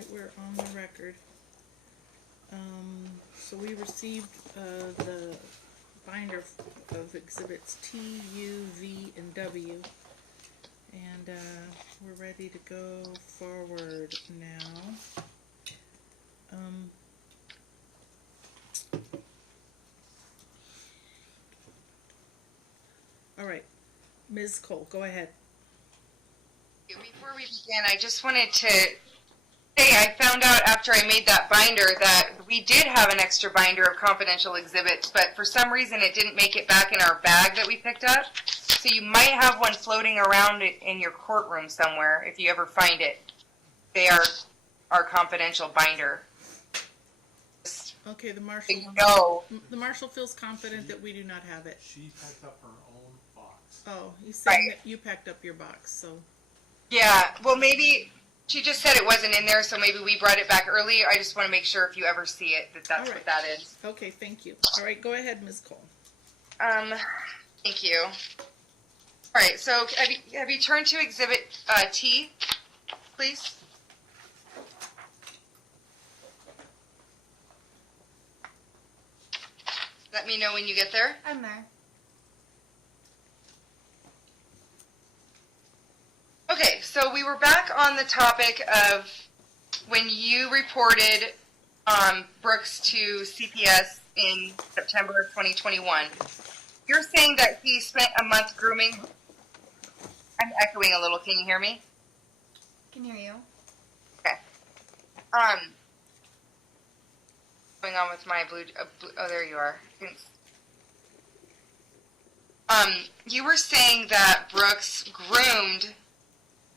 right, we're on the record. So we received the binder of exhibits T, U, V, and W. And we're ready to go forward now. All right, Ms. Cole, go ahead. Before we begin, I just wanted to say I found out after I made that binder that we did have an extra binder of confidential exhibits, but for some reason it didn't make it back in our bag that we picked up. So you might have one floating around in your courtroom somewhere if you ever find it. They are our confidential binder. Okay, the marshal. No. The marshal feels confident that we do not have it. She picked up her own box. Oh, he's saying Right. that you packed up your box, so. Yeah, well maybe she just said it wasn't in there, so maybe we brought it back early. I just want to make sure if you ever see it that that's All right. what that is. Okay, thank you. All right, go ahead, Ms. Cole. Thank you. All right, so have you turned to exhibit T, please? Let me know when you get there. I'm there. Okay, so we were back on the topic of when you reported Brooks to CPS in September of 2021. You're saying that he spent a month grooming. I'm echoing a little. Can you hear me? Can hear you. Okay. What's going on with my blue? Oh, there you are. You were saying that Brooks groomed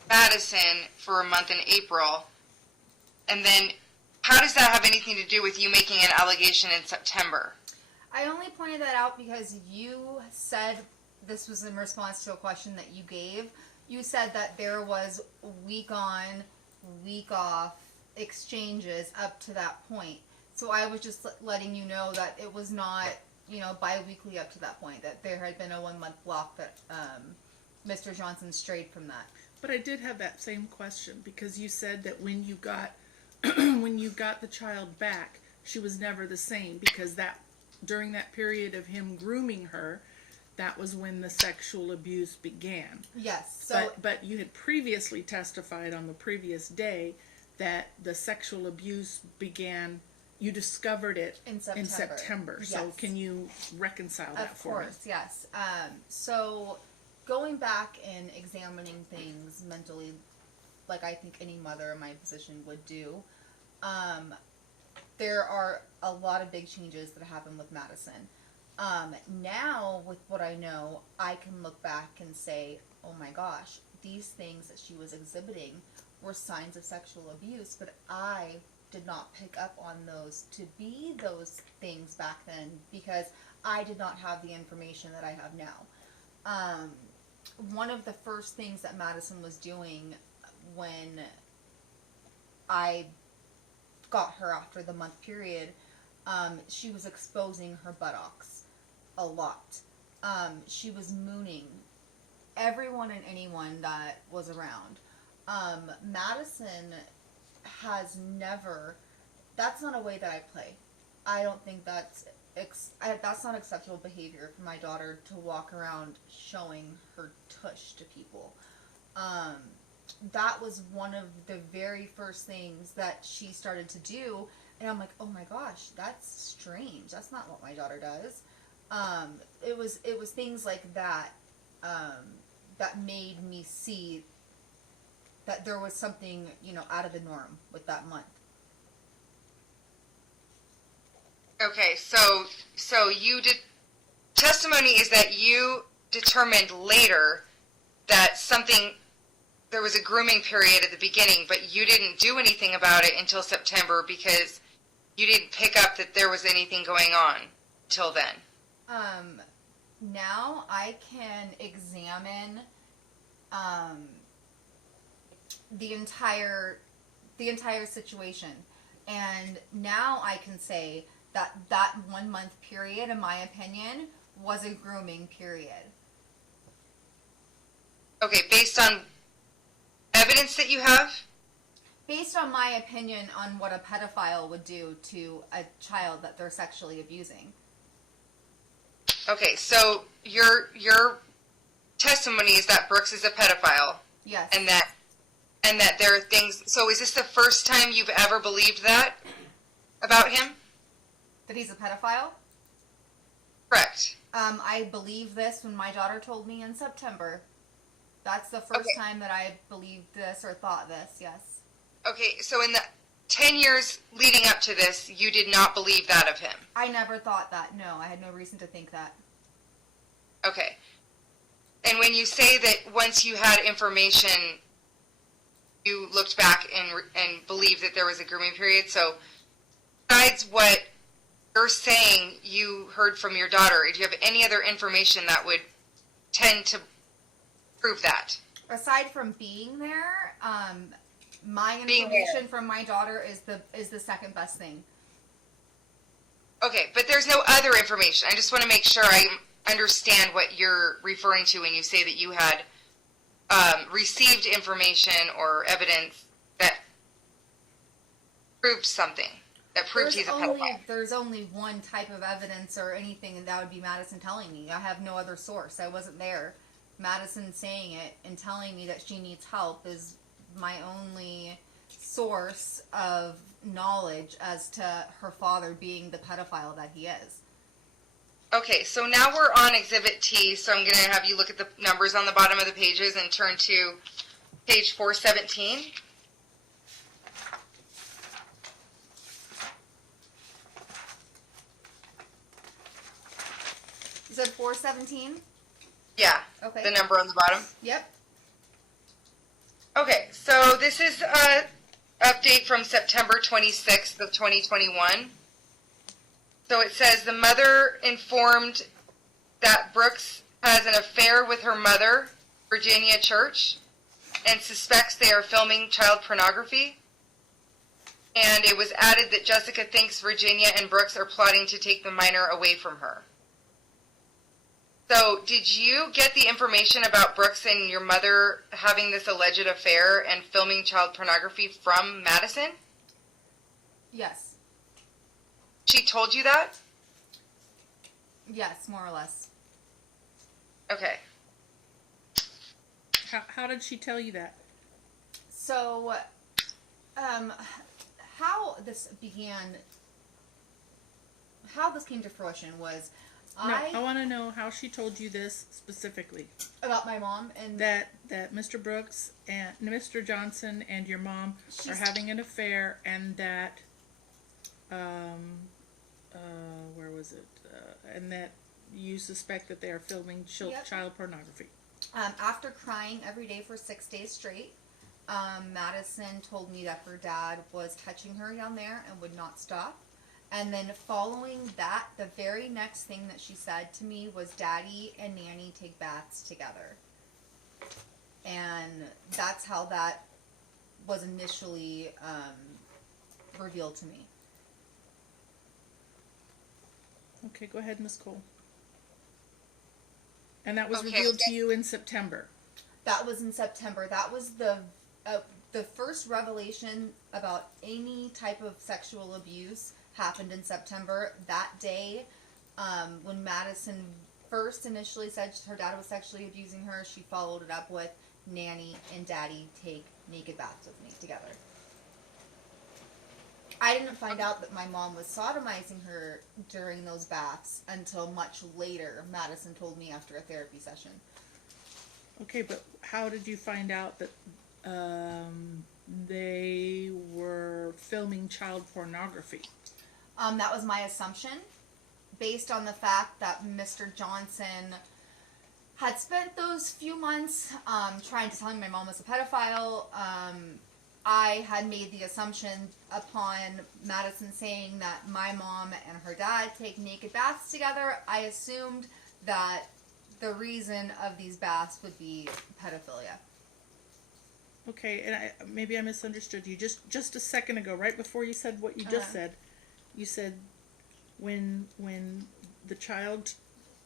Madison for a month in April, and then how does that have anything to do with you making an allegation in September? I only pointed that out because you said this was in response to a question that you gave. You said that there was week on, week off exchanges up to that point. So I was just letting you know that it was not, bi-weekly up to that point, that there had been a 1 month block that Mr. Johnson strayed from that. But I did have that same question because you said that when you got when you got the child back, she was never the same because that during that period of him grooming her, that was when the sexual abuse began. Yes. So but you had previously testified on the previous day that the sexual abuse began. You discovered it in September. So Yes. can you reconcile that for me? Of course, yes. So going back and examining things mentally, like I think any mother in my position would do, there are a lot of big changes that happen with Madison. Now, with what I know, I can look back and say, oh my gosh, these things that she was exhibiting were signs of sexual abuse, but I did not pick up on those to be those things back then because I did not have the information that I have now. One of the first things that Madison was doing when I got her after the month period, she was exposing her buttocks a lot. She was mooning everyone and anyone that was around. Madison has never, that's not a way that I play. I don't think that's not acceptable behavior for my daughter to walk around showing her tush to people. That was one of the very first things that she started to do, and I'm like, oh my gosh, that's strange. That's not what my daughter does. It was things like that that made me see that there was something, out of the norm with that month. Okay, so you did, testimony is that you determined later that there was a grooming period at the beginning, but you didn't do anything about it until September because you didn't pick up that there was anything going on until then. Now I can examine the entire situation, and now I can say that 1 month period, in my opinion, was a grooming period. Okay, based on evidence that you have? Based based on my opinion on what a pedophile would do to a child that they're sexually abusing. Okay, so your testimony is that Brooks is a pedophile, Yes. and that there are things. So is this the first time you've ever believed that about him? That he's a pedophile? Correct. I believe this when my daughter told me in September. That's the first Okay. time that I believed this or thought this, yes. Okay, so in the 10 years leading up to this, you did not believe that of him. I never thought that. No, I had no reason to think that. Okay. And when you say that once you had information, you looked back and believed that there was a grooming period, so besides what you're saying you heard from your daughter, do you have any other information that would tend to prove that? Aside from being there, my Being information there. from my daughter is the second best thing. Okay, but there's no other information. I just want to make sure I understand what you're referring to when you say that you had received information or evidence that proved something, that proved he's a pedophile. There's only one type of evidence or anything, and that would be Madison telling me. I have no other source. I wasn't there. Madison saying it and telling me that she needs help is my only source of knowledge as to her father being the pedophile that he is. Okay, so now we're on Exhibit T, so I'm going to have you look at the numbers on the bottom of the pages and turn to page 417. You said 417? Yeah, Okay. the number on the bottom. Yep. Okay, so this is an update from September 26th of 2021. So it says the mother informed that Brooks has an affair with her mother, Virginia Church, and suspects they are filming child pornography. And it was added that Jessica thinks Virginia and Brooks are plotting to take the minor away from her. So, did you get the information about Brooks and your mother having this alleged affair and filming child pornography from Madison? Yes. She told you that? Yes, more or less. Okay. How did she tell you that? So, how this began, how this came to fruition was No, I want to know how she told you this specifically. about my mom and That Mr. Brooks and Mr. Johnson and your mom are having an affair, and that where was it? And that you suspect that they are filming Yep. child pornography. After crying every day for 6 days straight, Madison told me that her dad was touching her down there and would not stop. And then following that, the very next thing that she said to me was, Daddy and Nanny take baths together. And that's how that was initially revealed to me. Okay, go ahead, Miss Cole. And that was Okay. revealed to you in September. That was in September. That was the first revelation about any type of sexual abuse happened in September. That day, when Madison first initially said her dad was sexually abusing her, she followed it up with Nanny and Daddy take naked baths with me together. I didn't find out that my mom was sodomizing her during those baths until much later. Madison told me after a therapy session. Okay, but how did you find out that they were filming child pornography? That was my assumption, based on the fact that Mr. Johnson had spent those few months trying to tell me my mom was a pedophile. I had made the assumption upon Madison saying that my mom and her dad take naked baths together. I assumed that the reason of these baths would be pedophilia. Okay, and maybe I misunderstood you. Just a second ago, right before you said what you just said, you said when the child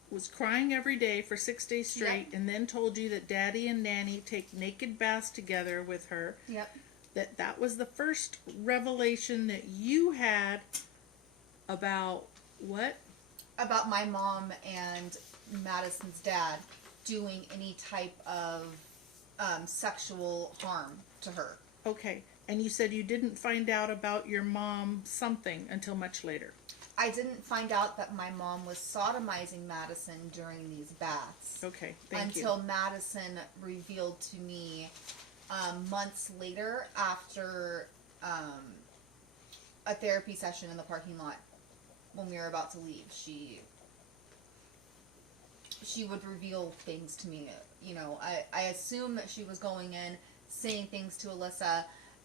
was crying every day for 6 days straight, Yep. and then told you that Daddy and Nanny take naked baths together with her, Yep. that was the first revelation that you had about what? About my mom and Madison's dad doing any type of sexual harm to her. Okay. And you said you didn't find out about your mom something until much later. I didn't find out that my mom was sodomizing Madison during these baths. Okay, thank you. Until Madison revealed to me months later after a therapy session in the parking lot when we were about to leave. She would reveal things to me. You know, I assume that she was going in, saying things to Alyssa.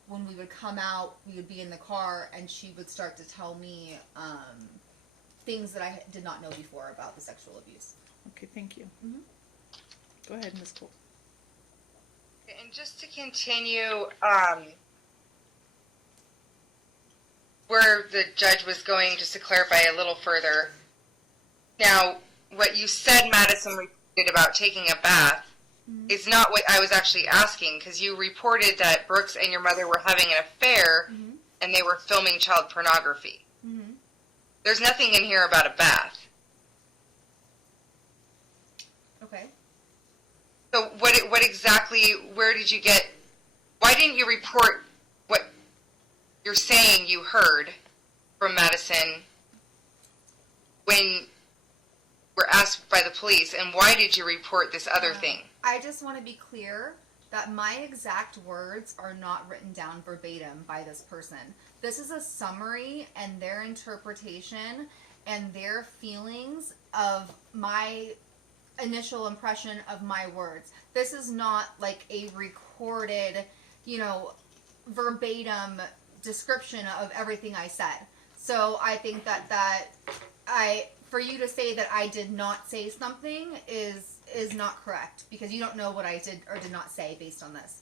When we would come out, we would be in the car, and she would start to tell me things that I did not know before about the sexual abuse. Okay, thank you. Mhm. Go ahead, Ms. Cole. And just to continue where the judge was going, just to clarify a little further. Now, what you said Madison reported about taking a bath is not what I was actually asking, because you reported that Brooks and your mother were having an affair and they were filming child pornography. There's nothing in here about a bath. Okay. So what exactly, where did you get, why didn't you report what you're saying you heard from Madison when were asked by the police, and why did you report this other thing? I just want to be clear that my exact words are not written down verbatim by this person. This is a summary and their interpretation and their feelings of my initial impression of my words. This is not like a recorded, verbatim description of everything I said. So I think that for you to say that I did not say something is not correct, because you don't know what I did or did not say based on this.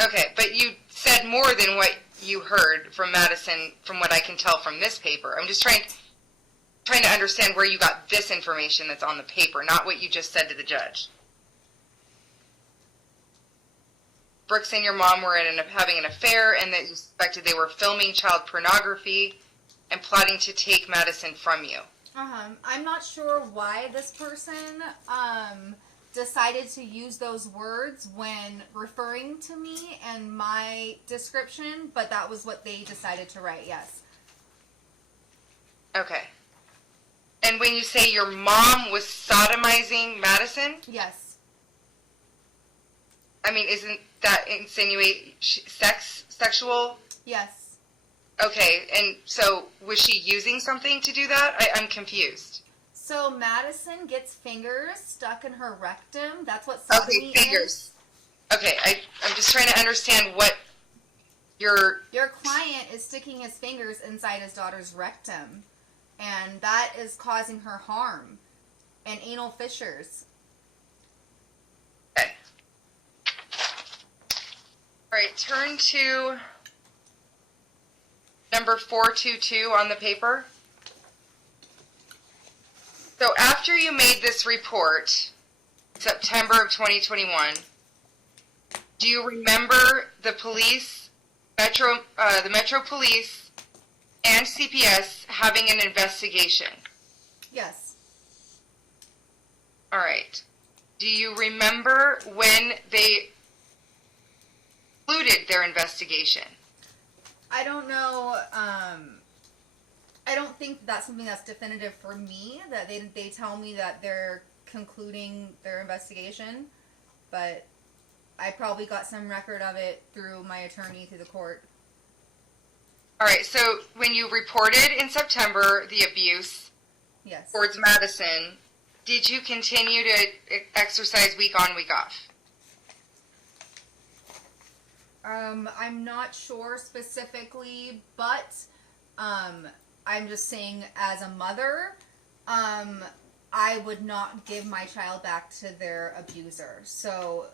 Okay, but you said more than what you heard from Madison, from what I can tell from this paper. I'm just trying to understand where you got this information that's on the paper, not what you just said to the judge. Brooks and your mom were having an affair, and that you suspected they were filming child pornography and plotting to take Madison from you. I'm not sure why this person decided to use those words when referring to me and my description, but that was what they decided to write, yes. Okay. And when you say your mom was sodomizing Madison? Yes. I mean, isn't that insinuate sexual? Yes. Okay, and so was she using something to do that? I'm confused. So Madison gets fingers stuck in her rectum. That's what sodomy fingers. is. Okay, I'm just trying to understand what your client is sticking his fingers inside his daughter's rectum, and that is causing her harm and anal fissures. Okay. All right, turn to number 422 on the paper. So after you made this report, September of 2021, do you remember the police, the Metro Police, and CPS having an investigation? Yes. All right. Do you remember when they concluded their investigation? I don't know. I don't think that's something that's definitive for me, that they tell me that they're concluding their investigation, but I probably got some record of it through my attorney through the court. All right, so when you reported in September the abuse Yes. towards Madison, did you continue to exercise week on, week off? I'm not sure specifically, but I'm just saying as a mother, I would not give my child back to their abuser. So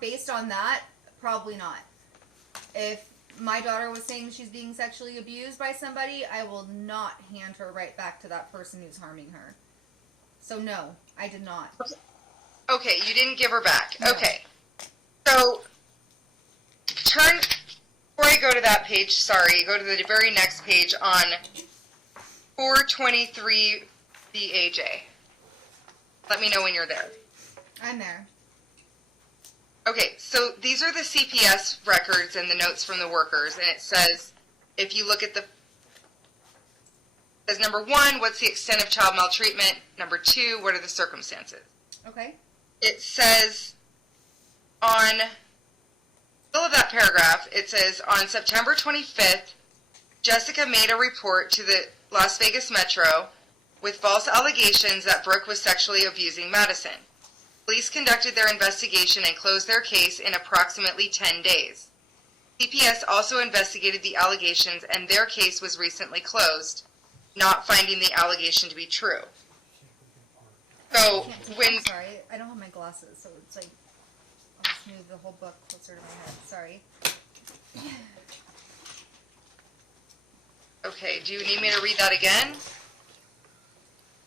based on that, probably not. If my daughter was saying she's being sexually abused by somebody, I will not hand her right back to that person who's harming her. So no, I did not. Okay, you didn't give her back. No. Okay. So, before I go to that page, go to the very next page on 423 BAJ. Let me know when you're there. I'm there. Okay, so these are the CPS records and the notes from the workers, and it says, if you look at says number 1, what's the extent of child maltreatment? Number 2, what are the circumstances? Okay. It says on the middle of that paragraph, it says, on September 25th, Jessica made a report to the Las Vegas Metro with false allegations that Brooke was sexually abusing Madison. Police conducted their investigation and closed their case in approximately 10 days. CPS also investigated the allegations and their case was recently closed, not finding the allegation to be true. So I'm sorry, I don't have my glasses, so it's like I'll just move the whole book closer to my head. Sorry. Okay, do you need me to read that again?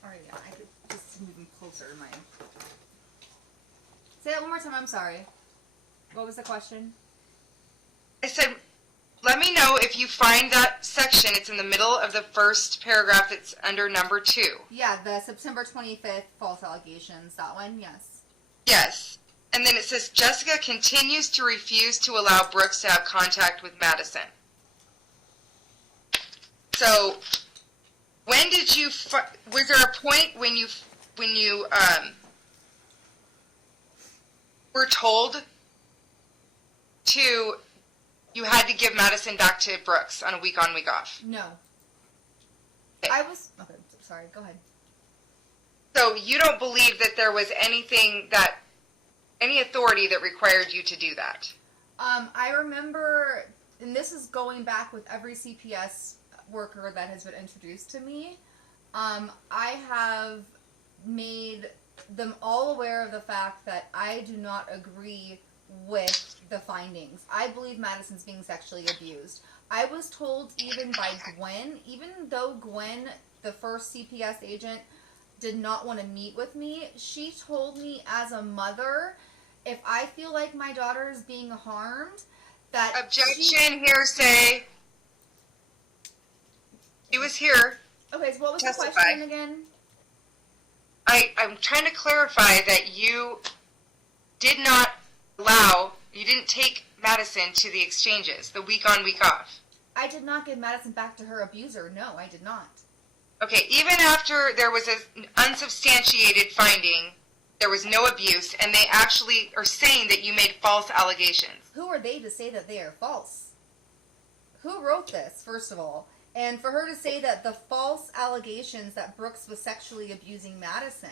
Alright, yeah, I could just move them closer to my. Say that one more time. I'm sorry. What was the question? I said, let me know if you find that section. It's in the middle of the first paragraph. It's under number 2. Yeah, the September 25th false allegations. That one, yes. Yes. And then it says, Jessica continues to refuse to allow Brooks to have contact with Madison. So, when did you, was there a point when you were told you had to give Madison back to Brooks on a week on, week off? No. Okay. Okay, sorry, go ahead. So you don't believe that there was any authority that required you to do that? I remember, and this is going back with every CPS worker that has been introduced to me, I have made them all aware of the fact that I do not agree with the findings. I believe Madison's being sexually abused. I was told even by Gwen, even though Gwen, the first CPS agent, did not want to meet with me, she told me as a mother, if I feel like my daughter is being harmed, that Objection, hearsay. She was here. Okay, so what was Testify. the question again? I'm trying to clarify that you didn't take Madison to the exchanges, the week on, week off. I did not give Madison back to her abuser. No, I did not. Okay, even after there was an unsubstantiated finding, there was no abuse, and they actually are saying that you made false allegations. Who are they to say that they are false? Who wrote this, first of all? And for her to say that the false allegations that Brooks was sexually abusing Madison.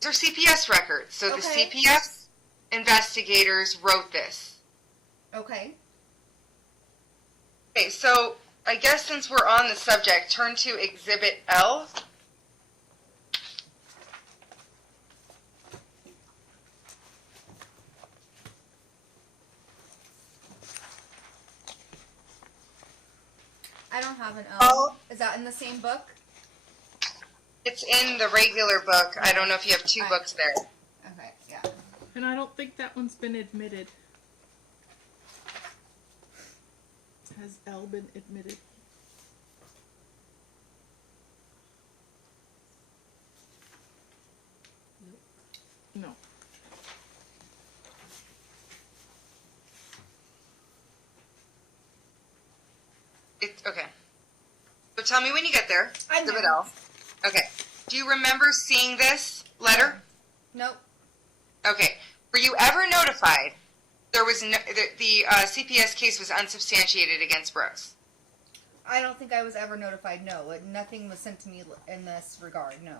These are CPS records, so the Okay. CPS investigators wrote this. Okay. Okay, so I guess since we're on the subject, turn to Exhibit L. I don't have an L. Oh. Is that in the same book? It's in the regular book. I don't know if you have 2 books there. Okay, yeah. And I don't think that one's been admitted. Has L been admitted? No. It's okay. So tell me when you get there. I'm Exhibit there. L. Okay. Do you remember seeing this letter? Nope. Okay. Were you ever notified there was no, the CPS case was unsubstantiated against Brooks? I don't think I was ever notified. No, nothing was sent to me in this regard. No.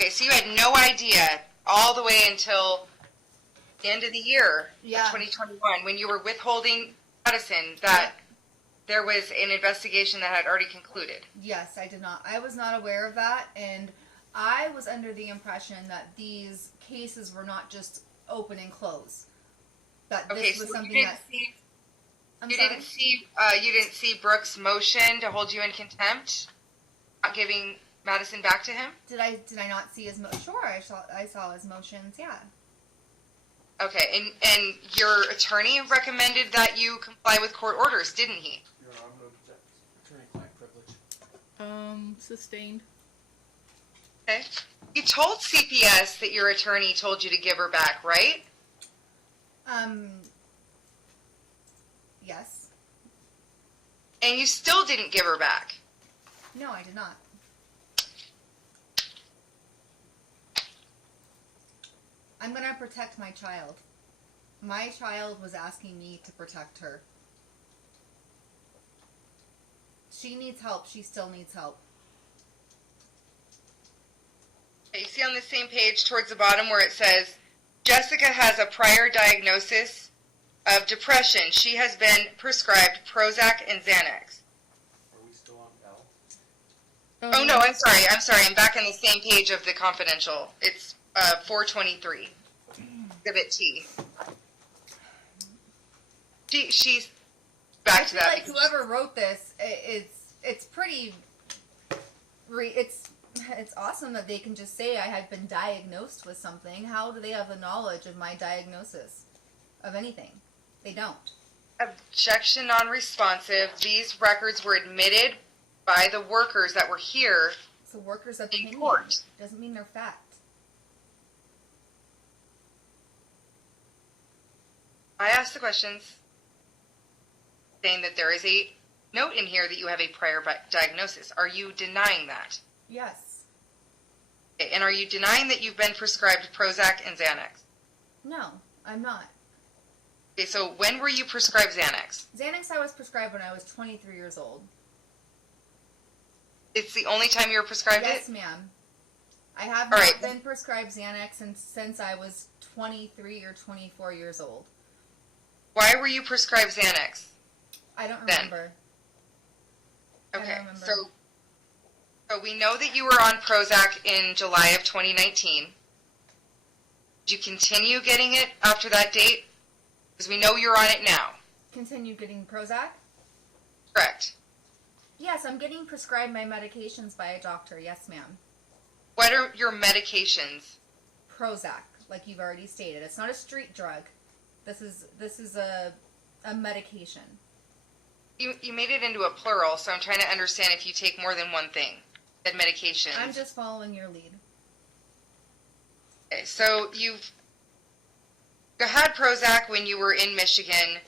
Okay, so you had no idea all the way until the end of the year Yeah. of 2021 when you were withholding Madison that there was an investigation that had already concluded. Yes, I did not. I was not aware of that, and I was under the impression that these cases were not just open and close. That Okay, this was so something you that. I'm you sorry? didn't see Brooks' motion to hold you in contempt, not giving Madison back to him? Did I not see his Sure, I saw his motions. Yeah. Okay, and your attorney recommended that you comply with court orders, didn't he? Your Honor, I'm going to object. Attorney-client privilege. Sustained. Okay. You told CPS that your attorney told you to give her back, right? Yes. And you still didn't give her back. No, I did not. I'm gonna protect my child. My child was asking me to protect her. She needs help. She still needs help. Okay, you see on the same page towards the bottom where it says, Jessica has a prior diagnosis of depression. She has been prescribed Prozac and Xanax. Are we still on L? Oh, no, I'm sorry. I'm back on the same page of the confidential. It's 423. Exhibit T. She's back to that. I feel like whoever wrote this, it's pretty. It's awesome that they can just say I had been diagnosed with something. How do they have the knowledge of my diagnosis of anything? They don't. Objection non-responsive. These records were admitted by the workers that were here. It's a worker's opinion. Court. Doesn't mean they're fact. I asked the questions saying that there is a note in here that you have a prior diagnosis. Are you denying that? Yes. Okay, and are you denying that you've been prescribed Prozac and Xanax? No, I'm not. Okay, so when were you prescribed Xanax? Xanax I was prescribed when I was 23 years old. It's the only time you were prescribed it? Yes, ma'am. I have All not right. been prescribed Xanax since I was 23 or 24 years old. Why were you prescribed Xanax? I don't Then. remember. I Okay, don't remember. so we know that you were on Prozac in July of 2019. Did you continue getting it after that date? Because we know you're on it now. Continue getting Prozac? Correct. Yes, I'm getting prescribed my medications by a doctor. Yes, ma'am. What are your medications? Prozac, like you've already stated. It's not a street drug. This is a medication. You made it into a plural, so I'm trying to understand if you take more than one thing. Said medications. I'm just following your lead. Okay, so you had Prozac when you were in Michigan.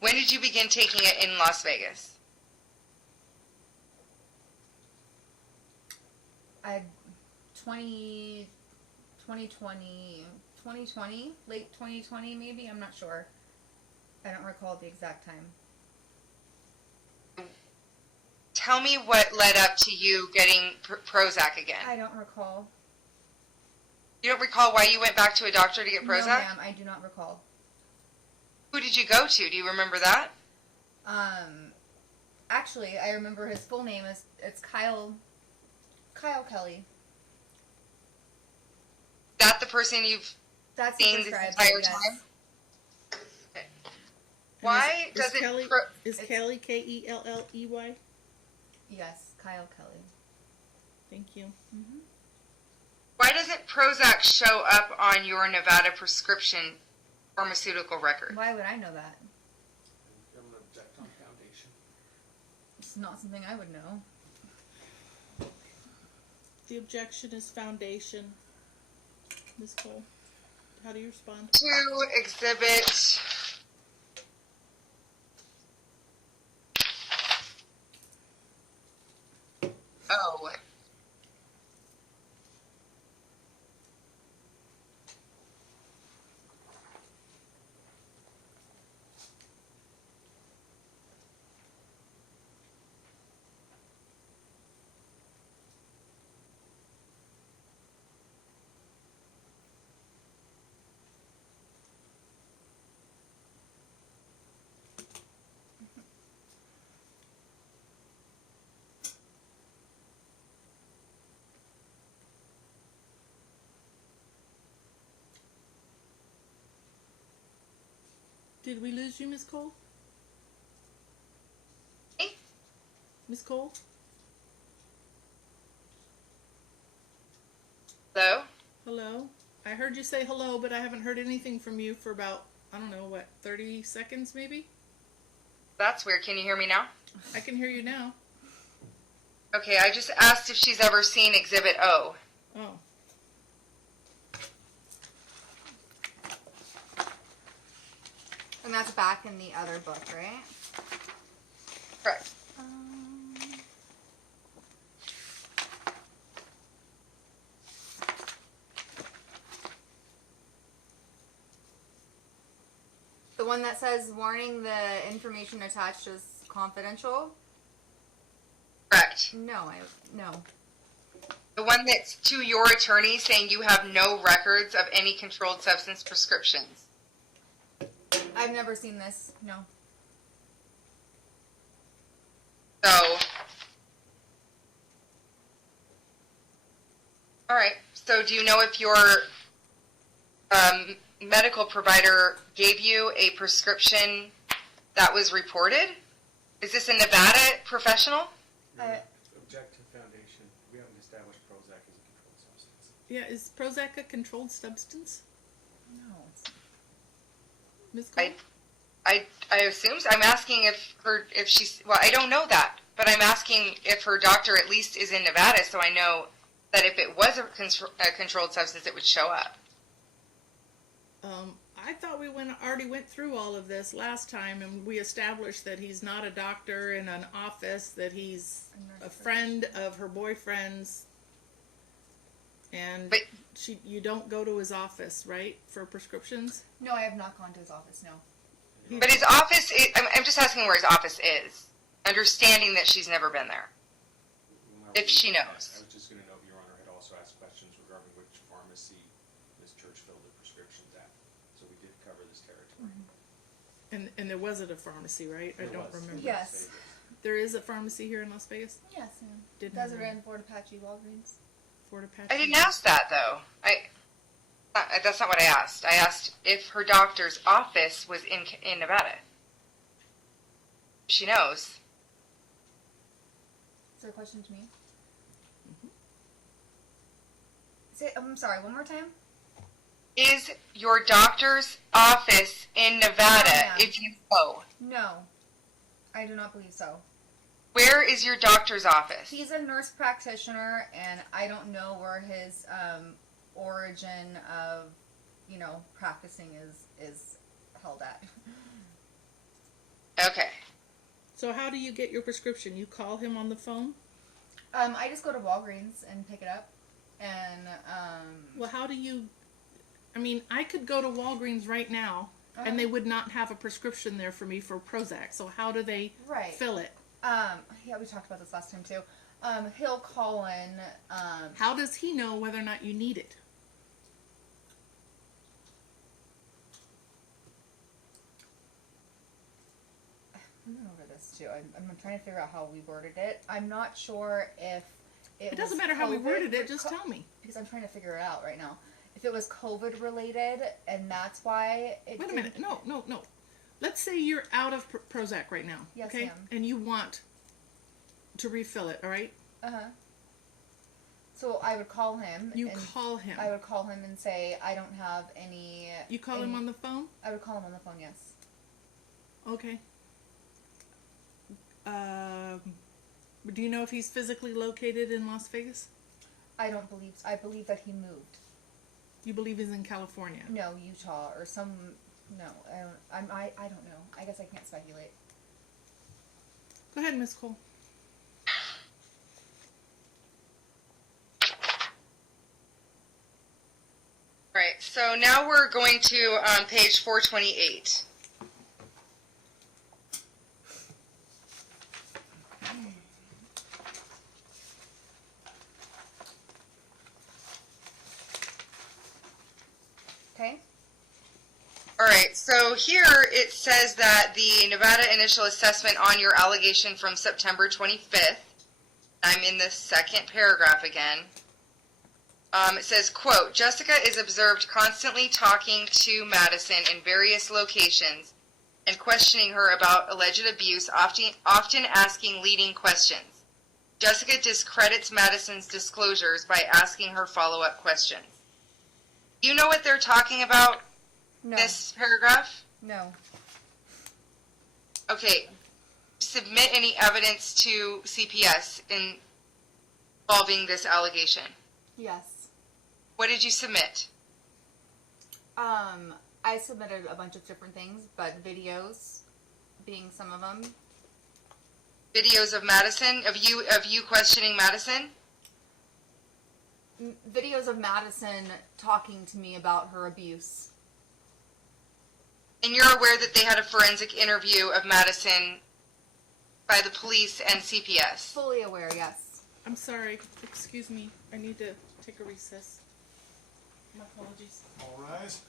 When did you begin taking it in Las Vegas? I 2020, late 2020 maybe, I'm not sure. I don't recall the exact time. Tell me what led up to you getting Prozac again. I don't recall. You don't recall why you went back to a doctor to get Prozac? No, ma'am, I do not recall. Who did you go to? Do you remember that? Actually, I remember his full name is Kyle Kelly. Is that the person you've That's seen this prescribed, entire yes. time? Okay. Why Is doesn't Kelly, is it's- Kelly Kelley? Yes, Kyle Kelly. Thank you. Mm-hmm. why doesn't Prozac show up on your Nevada prescription pharmaceutical record? Why would I know that? I'm going to object on foundation. It's not something I would know. The objection is foundation. Ms. Cole, how do you respond? To exhibit oh, Did we lose you, Ms. Cole? Me? Ms. Cole? Hello? Hello? I heard you say hello, but I haven't heard anything from you for about, I don't know, 30 seconds maybe? That's weird. Can you hear me now? I can hear you now. Okay, I just asked if she's ever seen Exhibit O. Oh. And that's back in the other book, right? Correct. The one that says warning, the information attached is confidential? Correct. No. The one that's to your attorney saying you have no records of any controlled substance prescriptions. I've never seen this. No. So, all right. So, do you know if your medical provider gave you a prescription that was reported? Is this a Nevada professional? Objective Foundation. We haven't established Prozac as a controlled substance. Yeah, is Prozac a controlled substance? No. Ms. Cole? I assume so. I'm asking if she's, well, I don't know that, but I'm asking if her doctor at least is in Nevada, so I know that if it was a controlled substance, it would show up. I thought we already went through all of this last time, and we established that he's not a doctor in an office, that he's a friend of her boyfriend's, and But- you don't go to his office, right, for prescriptions? No, I have not gone to his office, no. But his office, I'm just asking where his office is, understanding that she's never been there. If she knows. I was just going to note, Your Honor, had also asked questions regarding which pharmacy Ms. Church filled the prescriptions at. So we did cover this territory. And there wasn't a pharmacy, right? I There don't was. remember. Yes. There is a pharmacy here in Las Vegas? Yes, ma'am. Didn't Desert know. and Fort Apache Walgreens. Fort Apache. I didn't ask that, though. That's not what I asked. I asked if her doctor's office was in Nevada. She knows. Is there a question to me? I'm sorry, one more time? Is your doctor's office in Nevada, Yeah. if you go? No. I do not believe so. Where is your doctor's office? He's a nurse practitioner, and I don't know where his origin of, practicing is held at. Okay. So how do you get your prescription? You call him on the phone? I just go to Walgreens and pick it up, and Well, how do you... I mean, I could go to Walgreens right now, and they would not have a prescription there for me for Prozac. So how do they right. fill it? Yeah, we talked about this last time too. He'll call in. How does he know whether or not you need it? I'm going over this too. I'm trying to figure out how we worded it. I'm not sure if It doesn't was matter how we COVID worded it, just tell me. because I'm trying to figure it out right now. If it was COVID related, and that's why it. Wait a minute. No. Let's say you're out of Prozac right now. Yes, okay? ma'am. And you want to refill it, all right? So I would call him. You and call him. I would call him and say I don't have any. You call him on the phone? I would call him on the phone. Yes. Okay. Do you know if he's physically located in Las Vegas? I don't believe. I believe that he moved. You believe he's in California? No, Utah or some. No, I don't know. I guess I can't speculate. Go ahead, Miss Cole. All right. So now we're going to page 428. Okay. All right, so here it says that the Nevada initial assessment on your allegation from September 25th, I'm in the second paragraph again. It says, quote, Jessica is observed constantly talking to Madison in various locations and questioning her about alleged abuse, often asking leading questions. Jessica discredits Madison's disclosures by asking her follow-up questions. You know what they're talking about, No. this paragraph? No. Okay. Submit any evidence to CPS involving this allegation. Yes. What did you submit? I submitted a bunch of different things, but videos being some of them. Videos of Madison, of you questioning Madison? Videos of Madison talking to me about her abuse. And you're aware that they had a forensic interview of Madison by the police and CPS? Fully aware, yes. I'm sorry. Excuse me. I need to take a recess. My apologies. All rise.